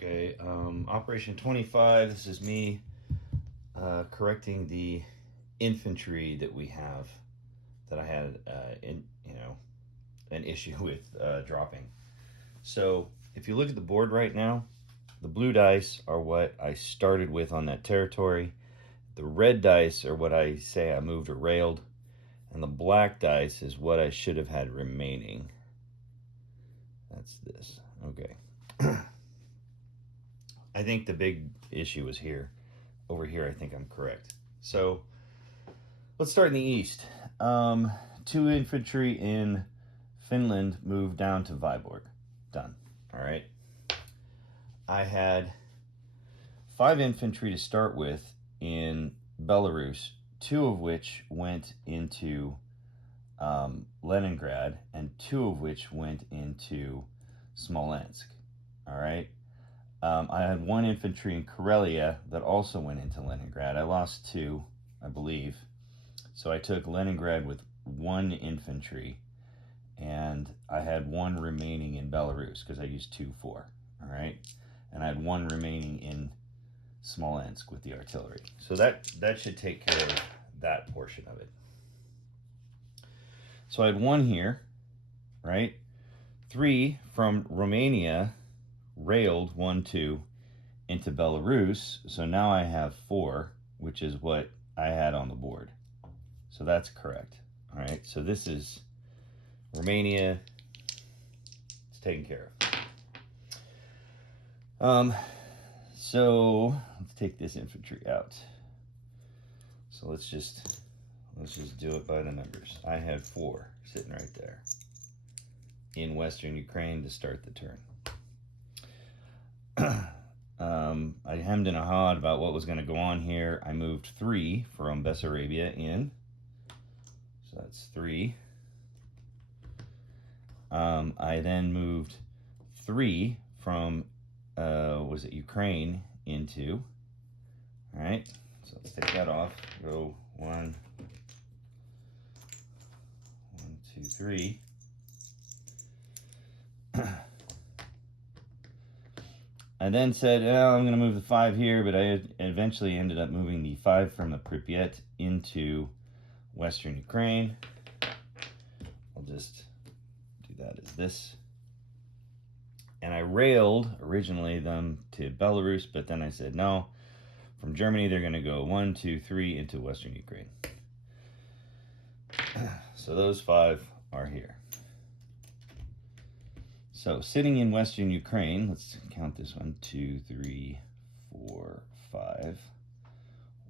Okay, Operation 25, this is me correcting the infantry that we have, that I had, an issue with dropping. So if you look at the board right now, the blue dice are what I started with on that territory. The red dice are what I say I moved or railed. And the black dice is what I should have had remaining. That's this. Okay. I think the big issue is here. Over here, I think I'm correct. So let's start in the east. 2 infantry in Finland moved down to Viborg. Done. All right. I had 5 infantry to start with in Belarus, 2 of which went into Leningrad, and 2 of which went into Smolensk. All right. I had 1 infantry in Karelia that also went into Leningrad. I lost 2, I believe. So I took Leningrad with 1 infantry, and I had 1 remaining in Belarus because I used 2-4. All right. And I had 1 remaining in Smolensk with the artillery. So that should take care of that portion of it. So I had 1 here, right? 3 from Romania railed 1-2 into Belarus. So now I have 4, which is what I had on the board. So that's correct. All right. So this is Romania. It's taken care of. So let's take this infantry out. So let's just do it by the numbers. I had 4 sitting right there in Western Ukraine to start the turn. I hemmed and hawed about what was going to go on here. I moved 3 from Bessarabia in. So that's 3. I then moved 3 from, Ukraine into. All right. So let's take that off. Go 1, 2, 3. I then said, well, I'm going to move the 5 here, but I eventually ended up moving the 5 from the Pripyat into Western Ukraine. I'll just do that as this. And I railed originally them to Belarus, but then I said, no, from Germany, they're going to go 1, 2, 3 into Western Ukraine. So those 5 are here. So sitting in Western Ukraine, let's count this 1, 2, 3, 4, 5.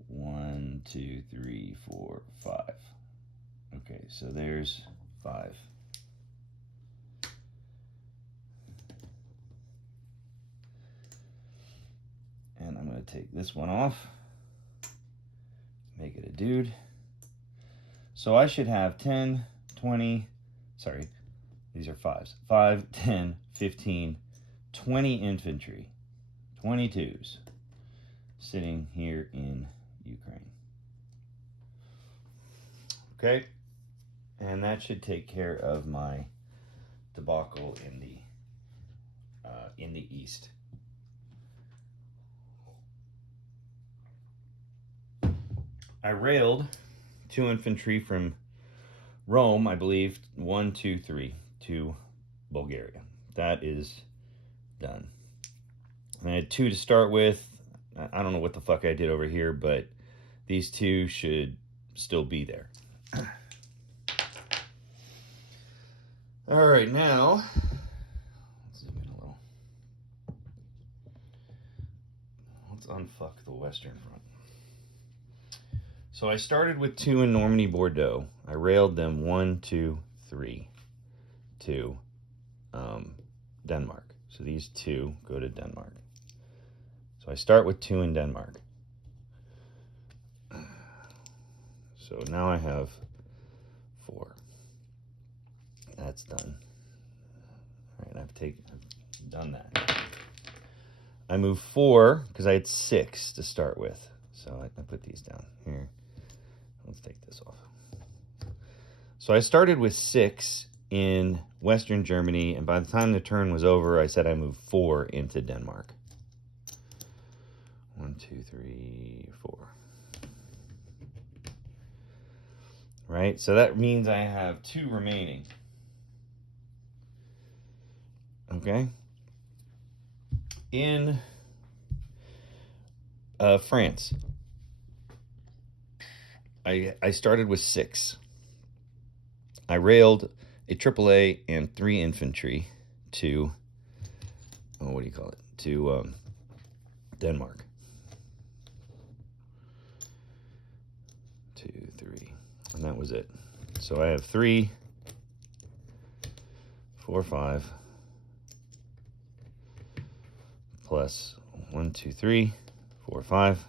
1, 2, 3, 4, 5. Okay, so there's 5. And I'm going to take this one off, make it a dude. So I should have 10, 20, sorry, these are 5s. 5, 10, 15, 20 infantry, 22s sitting here in Ukraine. Okay, and that should take care of my debacle in the east. I railed 2 infantry from Rome, I believe, 1, 2, 3 to Bulgaria. That is done. I had 2 to start with. I don't know what the fuck I did over here, but these 2 should still be there. All right, now let's zoom in a little. Let's unfuck the Western Front. So I started with 2 in Normandy, Bordeaux. I railed them 1, 2, 3 to Denmark. So these 2 go to Denmark. So I start with 2 in Denmark. So now I have 4. That's done. All right, I've done that. I moved 4 because I had 6 to start with. So I put these down here. Let's take this off. So I started with 6 in Western Germany, and by the time the turn was over, I said I moved 4 into Denmark. 1, 2, 3, 4. Right? So that means I have 2 remaining. Okay? In France, I started with 6. I railed a AAA and 3 infantry to, what do you call it? To Denmark. 2, 3, and that was it. So I have 3, 4, 5, plus 1, 2, 3, 4, 5.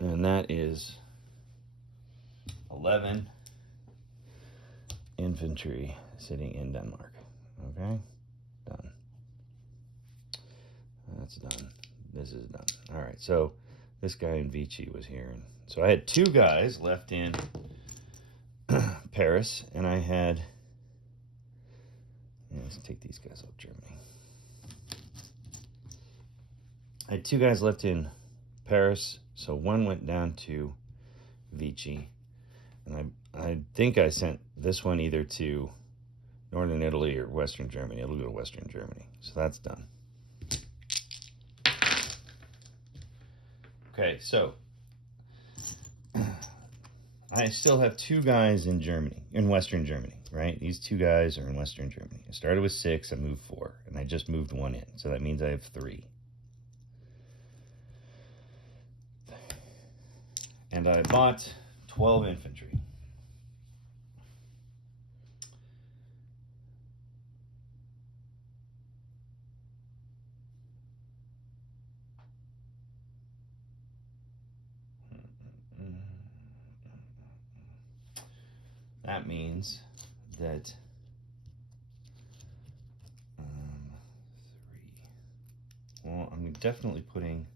And that is 11 infantry sitting in Denmark. Okay, done. That's done. This is done. All right, so this guy in Vichy was here. And so I had 2 guys left in Paris, and I had, let's take these guys off Germany. I had 2 guys left in Paris, so 1 went down to Vichy, and I think I sent this one either to Northern Italy or Western Germany. It'll go to Western Germany, so that's done. Okay, so I still have 2 guys in Germany, in Western Germany, right? These 2 guys are in Western Germany. I started with 6, I moved 4, and I just moved 1 in, so that means I have 3. And I bought 12 infantry. That means that 3. Well, I'm definitely putting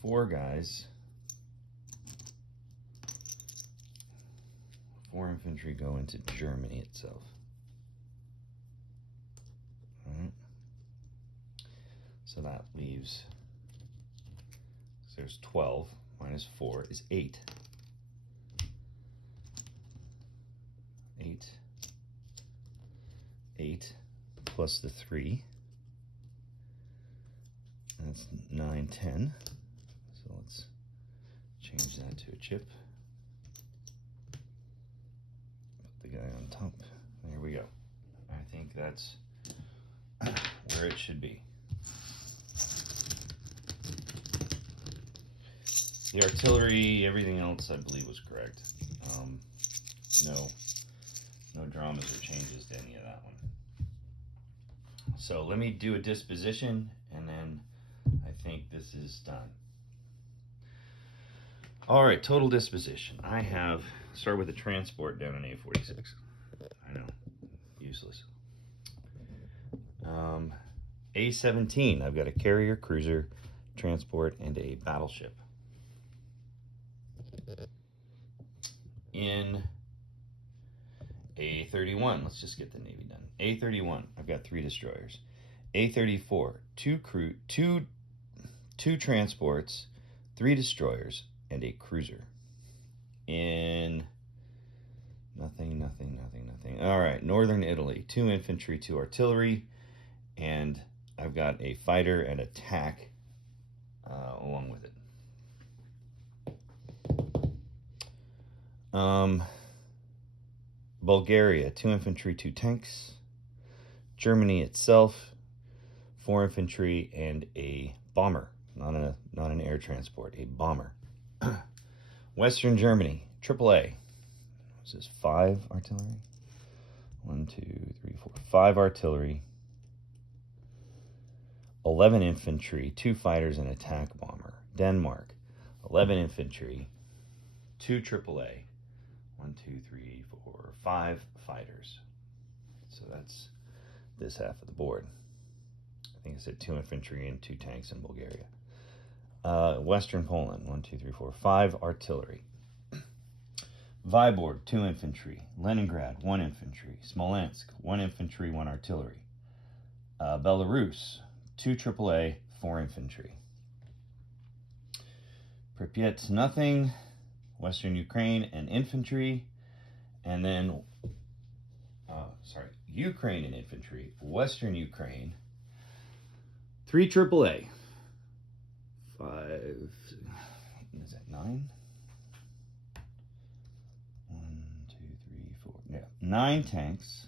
4 guys. 4 infantry go into Germany itself. All right. So that leaves, so there's 12 minus 4 is 8. 8 plus the 3. That's 9, 10. So let's change that to a chip. Put the guy on top. There we go. I think that's where it should be. The artillery, everything else, I believe was correct. No dramas or changes to any of that one. So let me do a disposition, and then I think this is done. All right, total disposition. I have, start with a transport down in A46. I know, useless. A17, I've got a carrier, cruiser, transport, and a battleship. In A31, let's just get the Navy done. A31, I've got 3 destroyers. A34, 2 transports, 3 destroyers, and a cruiser. In nothing. All right, Northern Italy, 2 infantry, 2 artillery, and I've got a fighter and attack along with it. Bulgaria, 2 infantry, 2 tanks. Germany itself, 4 infantry and a bomber, not an air transport, a bomber. Western Germany, AAA. This is 5 artillery. 1, 2, 3, 4, 5 artillery. 11 infantry, 2 fighters, and attack bomber. Denmark, 11 infantry, 2 AAA. 1, 2, 3, 4, 5 fighters. So that's this half of the board. I think I said 2 infantry and 2 tanks in Bulgaria. Western Poland, 1, 2, 3, 4, 5 artillery. Vyborg, 2 infantry. Leningrad, 1 infantry. Smolensk, 1 infantry, 1 artillery. Belarus, 2 AAA, 4 infantry. Pripyat, nothing. Western Ukraine, and infantry. And then, Ukraine and infantry. Western Ukraine, 3 AAA. 5, is that 9? 1, 2, 3, 4. Yeah, 9 tanks,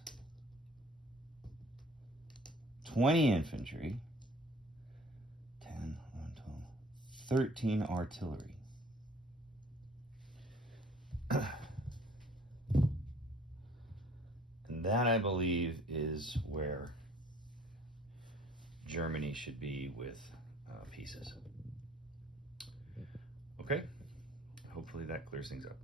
20 infantry, 10, 11, 12, 13 artillery. And that, I believe, is where Germany should be with pieces. Okay, hopefully that clears things up.